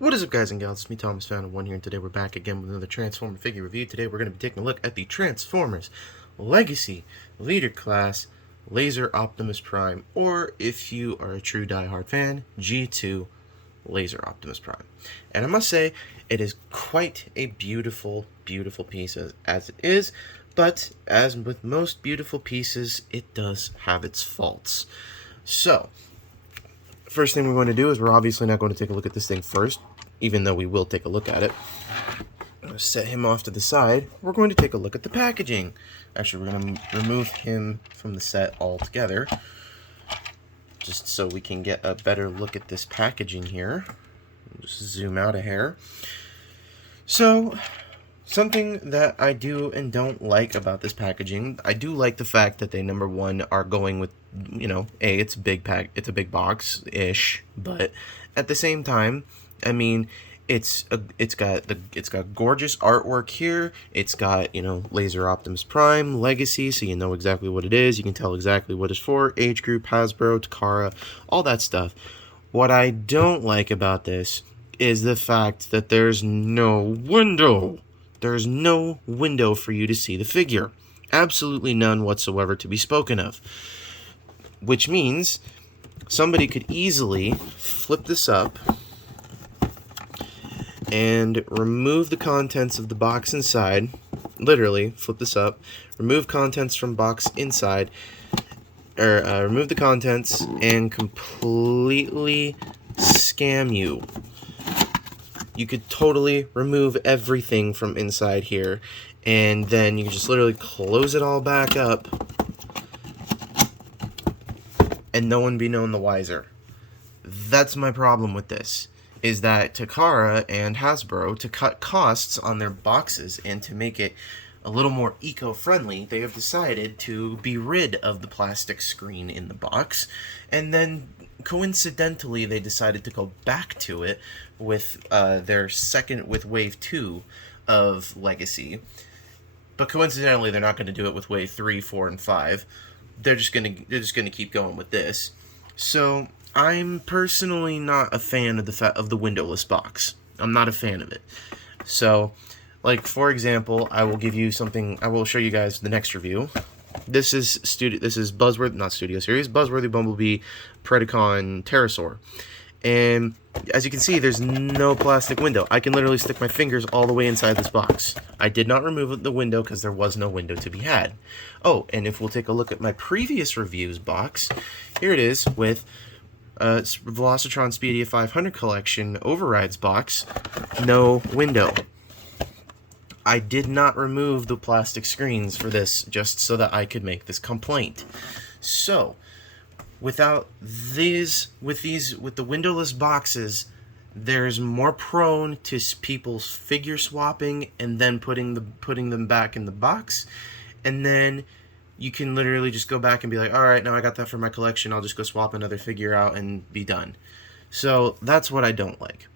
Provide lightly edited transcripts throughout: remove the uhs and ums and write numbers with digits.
What is up, guys and gals? It's me, Thomas Fan1 here, and today we're back again with another Transformer figure review. Today we're going to be taking a look at the Transformers Legacy Leader Class Laser Optimus Prime, or if you are a true die-hard fan, G2 Laser Optimus Prime. And I must say, it is quite a beautiful, beautiful piece as it is, but as with most beautiful pieces, it does have its faults. So, first thing we're going to do is we're obviously not going to take a look at this thing first, even though we will take a look at it. I'm going to set him off to the side. We're going to take a look at the packaging. Actually, we're going to remove him from the set altogether, just so we can get a better look at this packaging here. Just zoom out a hair. So, something that I do and don't like about this packaging, I do like the fact that they, number one, are going with, you know, it's a big big box-ish, but at the same time, I mean, it's got gorgeous artwork here. It's got, you know, Laser Optimus Prime Legacy, so you know exactly what it is. You can tell exactly what it's for. Age group, Hasbro, Takara, all that stuff. What I don't like about this is the fact that there's no window. There's no window for you to see the figure. Absolutely none whatsoever to be spoken of. Which means somebody could easily flip this up and remove the contents of the box inside. Literally, flip this up, remove contents from box inside, or remove the contents and completely scam you. You could totally remove everything from inside here, and then you can just literally close it all back up, and no one be none the wiser. That's my problem with this, is that Takara and Hasbro, to cut costs on their boxes and to make it a little more eco-friendly, they have decided to be rid of the plastic screen in the box, and then coincidentally they decided to go back to it with with Wave 2 of Legacy. But coincidentally, they're not going to do it with Wave 3, 4, and 5. They're just gonna keep going with this. So I'm personally not a fan of the windowless box. I'm not a fan of it. So, like, for example, I will give you something. I will show you guys the next review. This is Buzzworthy Bumblebee Predacon Pterosaur. And as you can see, there's no plastic window. I can literally stick my fingers all the way inside this box. I did not remove the window because there was no window to be had. Oh, and if we'll take a look at my previous reviews box, here it is with Velocitron Speedia 500 Collection Overrides box, no window. I did not remove the plastic screens for this just so that I could make this complaint. So, with the windowless boxes, there's more prone to people figure swapping and then putting them back in the box, and then you can literally just go back and be like, all right, now I got that for my collection, I'll just go swap another figure out and be done. So that's what I don't like.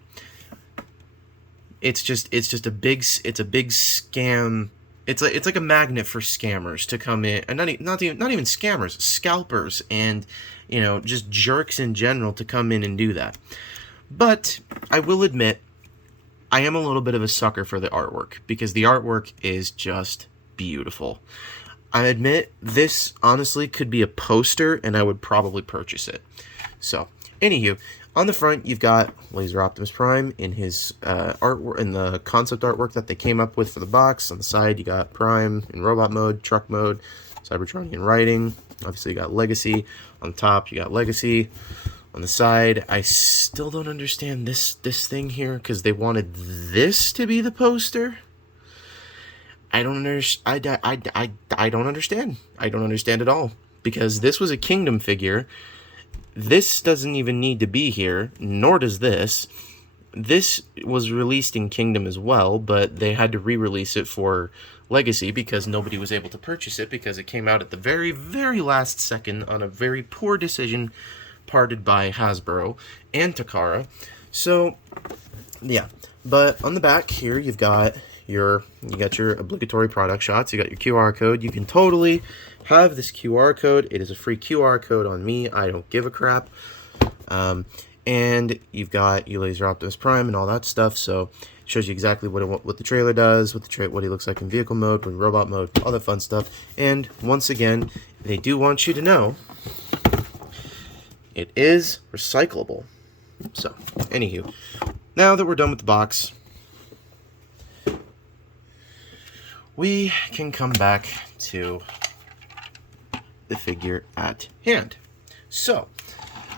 It's a big scam. It's like a magnet for scammers to come in, and not even scammers, scalpers, and, you know, just jerks in general to come in and do that. But I will admit, I am a little bit of a sucker for the artwork, because the artwork is just beautiful. I admit, this honestly could be a poster, and I would probably purchase it. So, anywho, on the front, you've got Laser Optimus Prime in his artwork, in the concept artwork that they came up with for the box. On the side, you got Prime in robot mode, truck mode, Cybertronian writing. Obviously, you got Legacy. On the top, you got Legacy. On the side, I still don't understand this thing here, because they wanted this to be the poster. I don't understand. I don't understand. I don't understand at all, because this was a Kingdom figure. This doesn't even need to be here, nor does this. This was released in Kingdom as well, but they had to re-release it for Legacy because nobody was able to purchase it because it came out at the very, very last second on a very poor decision parted by Hasbro and Takara. So, yeah. But on the back here, you've got your obligatory product shots. You got your QR code. You can totally have this QR code. It is a free QR code on me. I don't give a crap. and you've got your Laser Optimus Prime and all that stuff. So it shows you exactly what the trailer does, what he looks like in vehicle mode, in robot mode, all that fun stuff. And once again, they do want you to know it is recyclable. So, anywho, now that we're done with the box, we can come back to the figure at hand. So,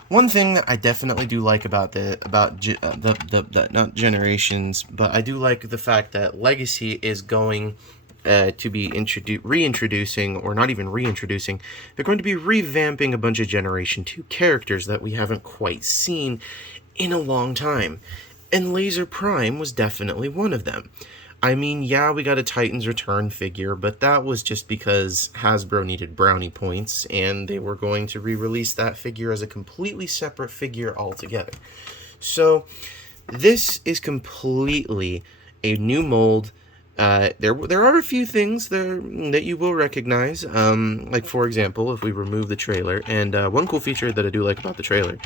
one thing that I definitely do like about not Generations, but I do like the fact that Legacy is going to be reintroducing, or not even reintroducing, they're going to be revamping a bunch of Generation 2 characters that we haven't quite seen in a long time. And Laser Prime was definitely one of them. I mean, yeah, we got a Titans Return figure, but that was just because Hasbro needed brownie points, and they were going to re-release that figure as a completely separate figure altogether. So, this is completely a new mold. There are a few things there that you will recognize, like, for example, if we remove the trailer, and one cool feature that I do like about the trailer,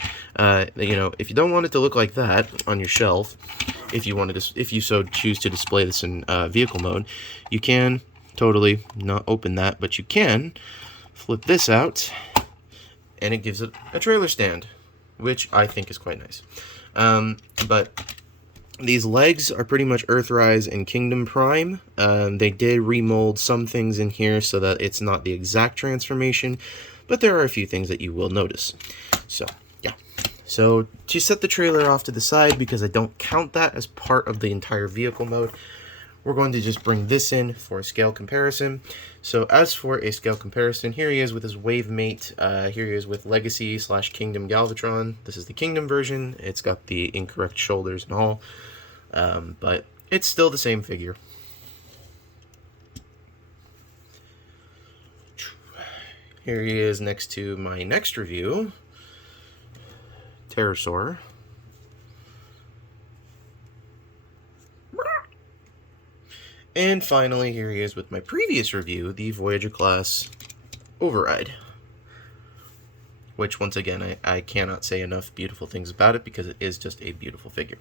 you know, if you don't want it to look like that on your shelf, if you so choose to display this in vehicle mode, you can totally not open that, but you can flip this out, and it gives it a trailer stand, which I think is quite nice. But these legs are pretty much Earthrise and Kingdom Prime. They did remold some things in here so that it's not the exact transformation, but there are a few things that you will notice. So, yeah. So, to set the trailer off to the side, because I don't count that as part of the entire vehicle mode, we're going to just bring this in for a scale comparison. So, as for a scale comparison, here he is with his wave mate. Here he is with Legacy / Kingdom Galvatron. This is the Kingdom version. It's got the incorrect shoulders and all. But it's still the same figure. Here he is next to my next review, Pterosaur. And finally, here he is with my previous review, the Voyager class Override. Which, once again, I cannot say enough beautiful things about it because it is just a beautiful figure.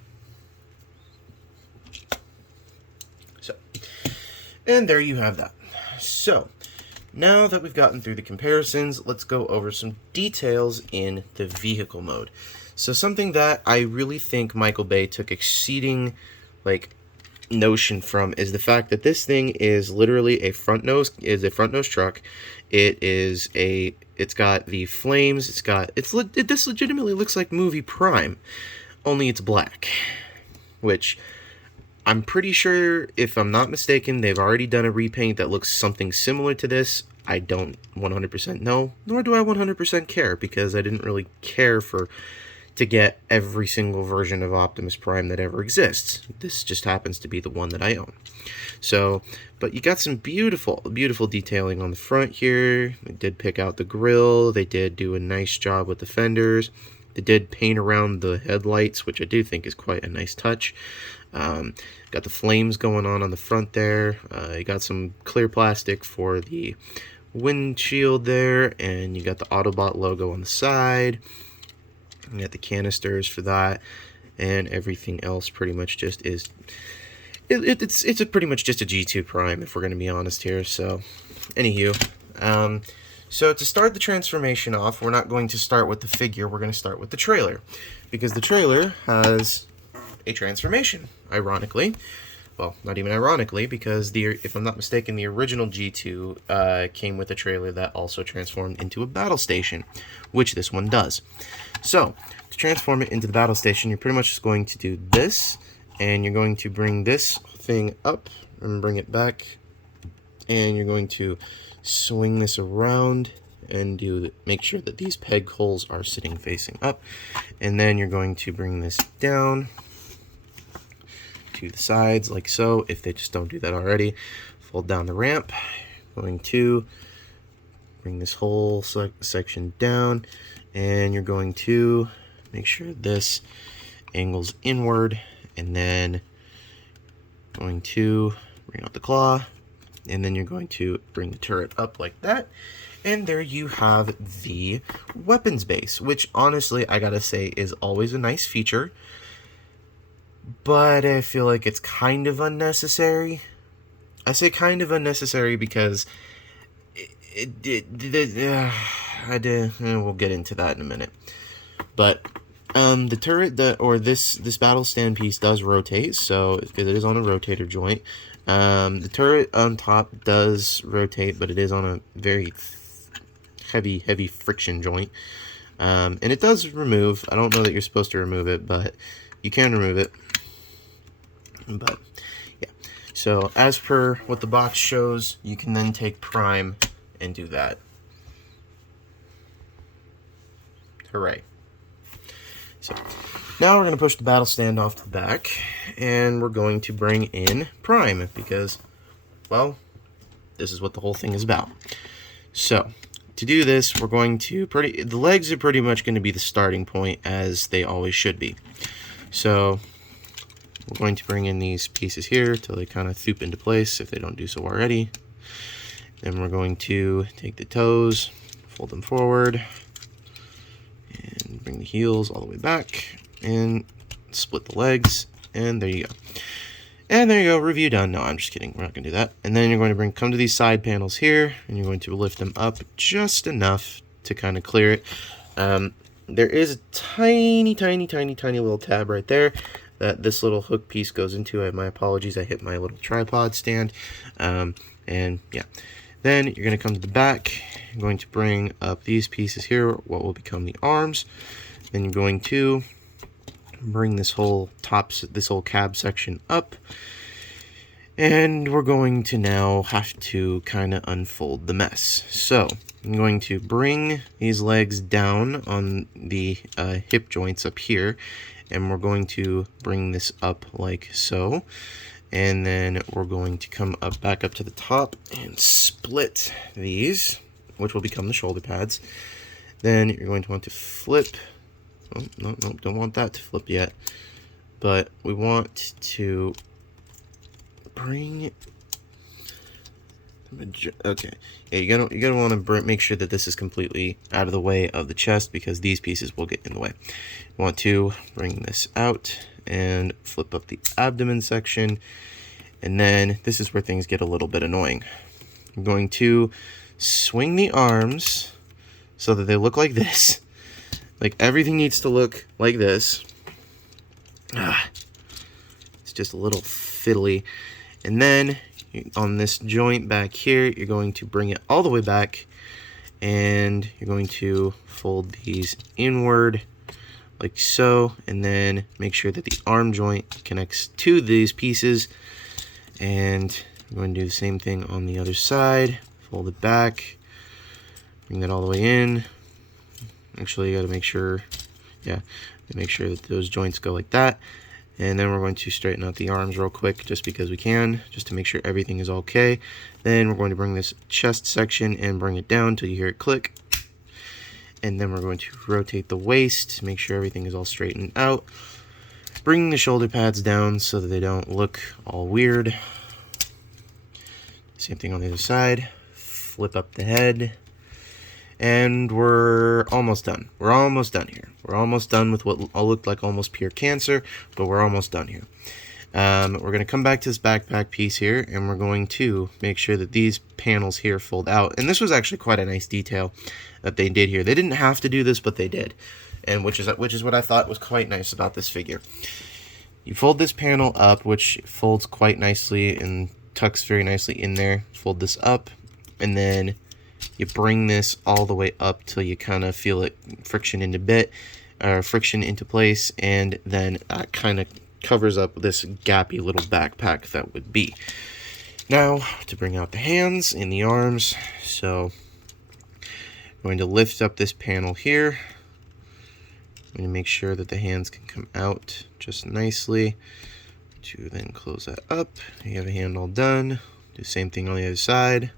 So, and there you have that. So, now that we've gotten through the comparisons, let's go over some details in the vehicle mode. So, something that I really think Michael Bay took exceeding, notion from is the fact that this thing is literally a front nose truck. It's got the flames. This legitimately looks like movie Prime, only it's black, which I'm pretty sure, if I'm not mistaken, they've already done a repaint that looks something similar to this. I don't 100% know, nor do I 100% care, because I didn't really care to get every single version of Optimus Prime that ever exists. This just happens to be the one that I own. So, but you got some beautiful, beautiful detailing on the front here. They did pick out the grille. They did do a nice job with the fenders. They did paint around the headlights, which I do think is quite a nice touch. Got the flames going on the front there. You got some clear plastic for the windshield there, and you got the Autobot logo on the side. You got the canisters for that, and everything else pretty much just is. It's pretty much just a G2 Prime, if we're going to be honest here. So, anywho, so to start the transformation off, we're not going to start with the figure. We're going to start with the trailer, because the trailer has a transformation. Ironically, well, not even ironically, because if I'm not mistaken, the original G2 came with a trailer that also transformed into a battle station, which this one does. So, to transform it into the battle station, you're pretty much just going to do this, and you're going to bring this thing up and bring it back, and you're going to swing this around and make sure that these peg holes are sitting facing up, and then you're going to bring this down to the sides like so. If they just don't do that already, fold down the ramp. Going to bring this whole section down, and you're going to make sure this angles inward, and then going to bring out the claw, and then you're going to bring the turret up like that. And there you have the weapons base, which honestly, I gotta say, is always a nice feature. But I feel like it's kind of unnecessary. I say kind of unnecessary because we'll get into that in a minute. But the turret this battle stand piece does rotate, so because it is on a rotator joint. The turret on top does rotate, but it is on a very heavy friction joint. And it does remove. I don't know that you're supposed to remove it, but you can remove it. But yeah, so as per what the box shows, you can then take Prime and do that. Hooray. So now we're going to push the battle stand off the back, and we're going to bring in Prime because, well, this is what the whole thing is about. So to do this, we're going to the legs are pretty much going to be the starting point, as they always should be. So we're going to bring in these pieces here till they kind of thoop into place if they don't do so already. Then we're going to take the toes, fold them forward, and bring the heels all the way back, and split the legs, and there you go. And there you go, review done. No, I'm just kidding, we're not going to do that. And then you're going to come to these side panels here, and you're going to lift them up just enough to kind of clear it. There is a tiny little tab right there that this little hook piece goes into. My apologies, I hit my little tripod stand. And yeah. Then you're going to come to the back, you're going to bring up these pieces here, what will become the arms. Then you're going to bring this whole cab section up. And we're going to now have to kind of unfold the mess. So I'm going to bring these legs down on the hip joints up here, and we're going to bring this up like so. And then we're going to come back up to the top and split these, which will become the shoulder pads. Then you're going to want to flip. Oh, no, don't want that to flip yet. But we want to bring. Okay, yeah, you're gonna want to make sure that this is completely out of the way of the chest, because these pieces will get in the way. You want to bring this out and flip up the abdomen section, and then this is where things get a little bit annoying. I'm going to swing the arms so that they look like this. Like, everything needs to look like this. It's just a little fiddly. And then on this joint back here, you're going to bring it all the way back, and you're going to fold these inward like so, and then make sure that the arm joint connects to these pieces. And I'm going to do the same thing on the other side. Fold it back, bring that all the way in. Actually, you got to make sure, make sure that those joints go like that. And then we're going to straighten out the arms real quick, just because we can, just to make sure everything is okay. Then we're going to bring this chest section and bring it down till you hear it click. And then we're going to rotate the waist, make sure everything is all straightened out. Bring the shoulder pads down so that they don't look all weird. Same thing on the other side. Flip up the head. And we're almost done. We're almost done here. We're almost done with what looked like almost pure cancer, but we're almost done here. We're going to come back to this backpack piece here, and we're going to make sure that these panels here fold out. And this was actually quite a nice detail that they did here. They didn't have to do this, but they did, and which is what I thought was quite nice about this figure. You fold this panel up, which folds quite nicely and tucks very nicely in there. Fold this up, and then you bring this all the way up till you kind of feel it friction into place, and then that kind of covers up this gappy little backpack that would be. Now, to bring out the hands and the arms, so I'm going to lift up this panel here. I'm going to make sure that the hands can come out just nicely. To then close that up. You have a hand all done. Do the same thing on the other side.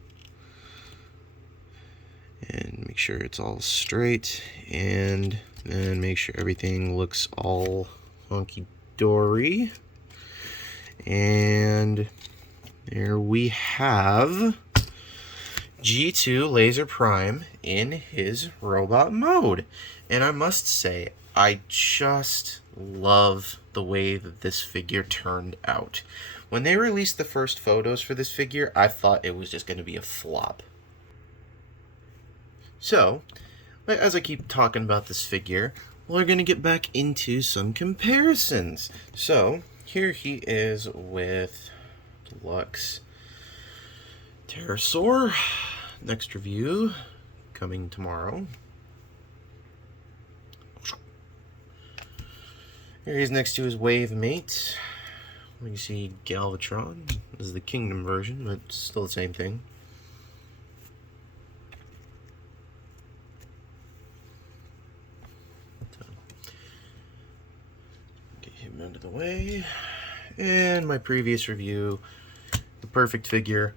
And make sure it's all straight, and then make sure everything looks all honky-dory. And There we have G2 Laser Prime in his robot mode. And I must say, I just love the way that this figure turned out. When they released the first photos for this figure, I thought it was just going to be a flop. So, as I keep talking about this figure, we're going to get back into some comparisons. So, here he is with Deluxe Pterosaur. Next review coming tomorrow. Here he's next to his wave mate. You see Galvatron. This is the Kingdom version, but still the same thing. Get him out of the way. And my previous review, the perfect figure.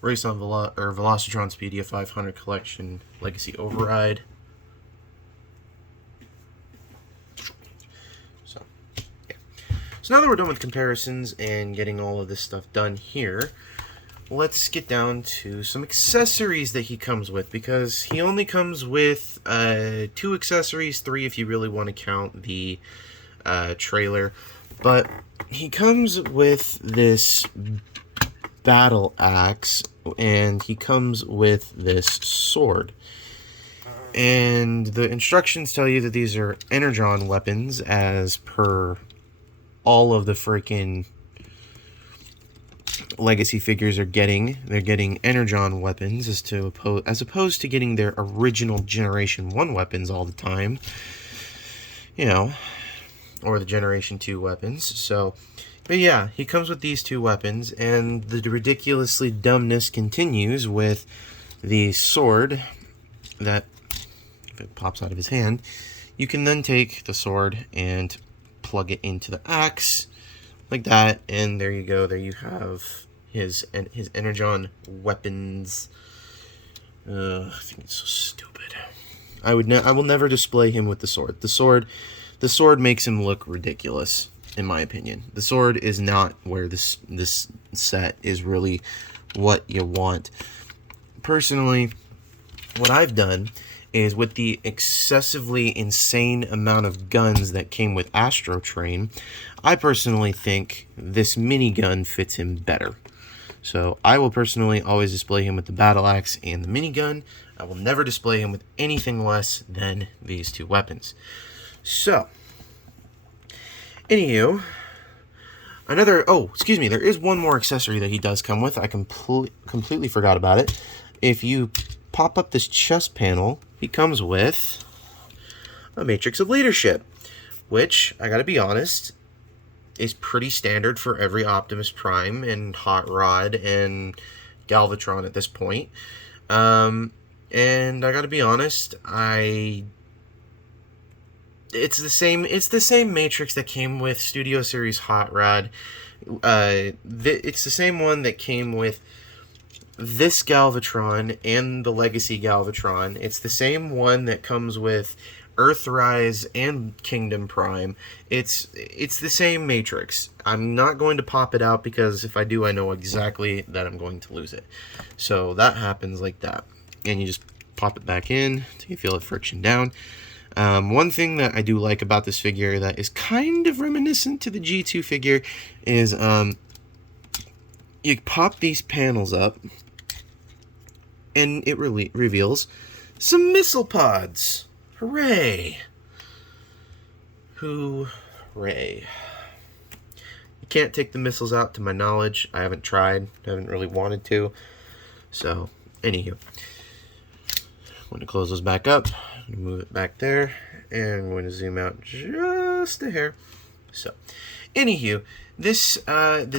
Race on Velocitron Speedia 500 Collection Legacy Override. So, yeah. So now that we're done with comparisons and getting all of this stuff done here, let's get down to some accessories that he comes with, because he only comes with 2 accessories, 3 if you really want to count the trailer. But he comes with this battle axe, and he comes with this sword. And the instructions tell you that these are energon weapons, as per all of the freaking legacy figures are getting. They're getting energon weapons as opposed to getting their original Generation 1 weapons all the time. You know, or the Generation 2 weapons. So, but yeah, he comes with these 2 weapons, and the ridiculously dumbness continues with the sword that, if it pops out of his hand, you can then take the sword and plug it into the axe, like that, and there you go. There you have his energon weapons. I think it's so stupid. I will never display him with the sword. The sword makes him look ridiculous, in my opinion. The sword is not where this set is really what you want. Personally, what I've done is, with the excessively insane amount of guns that came with Astro Train, I personally think this minigun fits him better. So I will personally always display him with the battle axe and the minigun. I will never display him with anything less than these 2 weapons. So, anywho, there is one more accessory that he does come with. I completely forgot about it. If you pop up this chest panel, he comes with a Matrix of Leadership, which, I gotta be honest, is pretty standard for every Optimus Prime and Hot Rod and Galvatron at this point. And I gotta be honest, it's the same Matrix that came with Studio Series Hot Rod. It's the same one that came with this Galvatron and the Legacy Galvatron. It's the same one that comes with Earthrise and Kingdom Prime. It's the same Matrix. I'm not going to pop it out, because if I do, I know exactly that I'm going to lose it. So that happens like that. And you just pop it back in until you feel it friction down. One thing that I do like about this figure that is kind of reminiscent to the G2 figure is you pop these panels up, and it reveals some missile pods. Hooray! Hooray. You can't take the missiles out, to my knowledge. I haven't tried. I haven't really wanted to. So, anywho. I'm going to close those back up. Move it back there, and I'm going to zoom out just a hair. So, anywho, this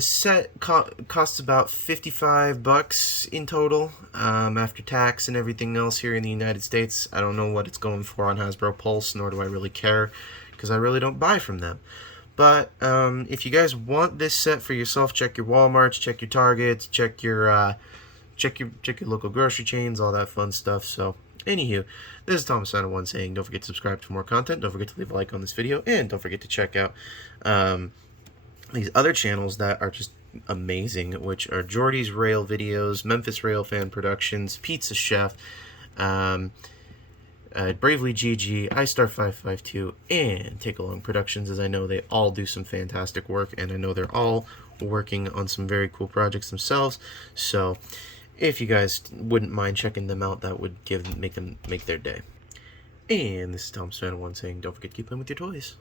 set costs about $55 in total, after tax and everything else here in the United States. I don't know what it's going for on Hasbro Pulse, nor do I really care, because I really don't buy from them. But if you guys want this set for yourself, check your Walmarts, check your Targets, check your local grocery chains, all that fun stuff. So, anywho, this is Thomas Fan 1 saying, don't forget to subscribe for more content, don't forget to leave a like on this video, and don't forget to check out these other channels that are just amazing, which are Jordy's Rail Videos, Memphis Rail Fan Productions, Pizza Chef, Bravely GG, iStar552, and Take Along Productions, as I know they all do some fantastic work, and I know they're all working on some very cool projects themselves. So if you guys wouldn't mind checking them out, that would make their day. And this is Thomas Fan 1 saying, don't forget to keep playing with your toys.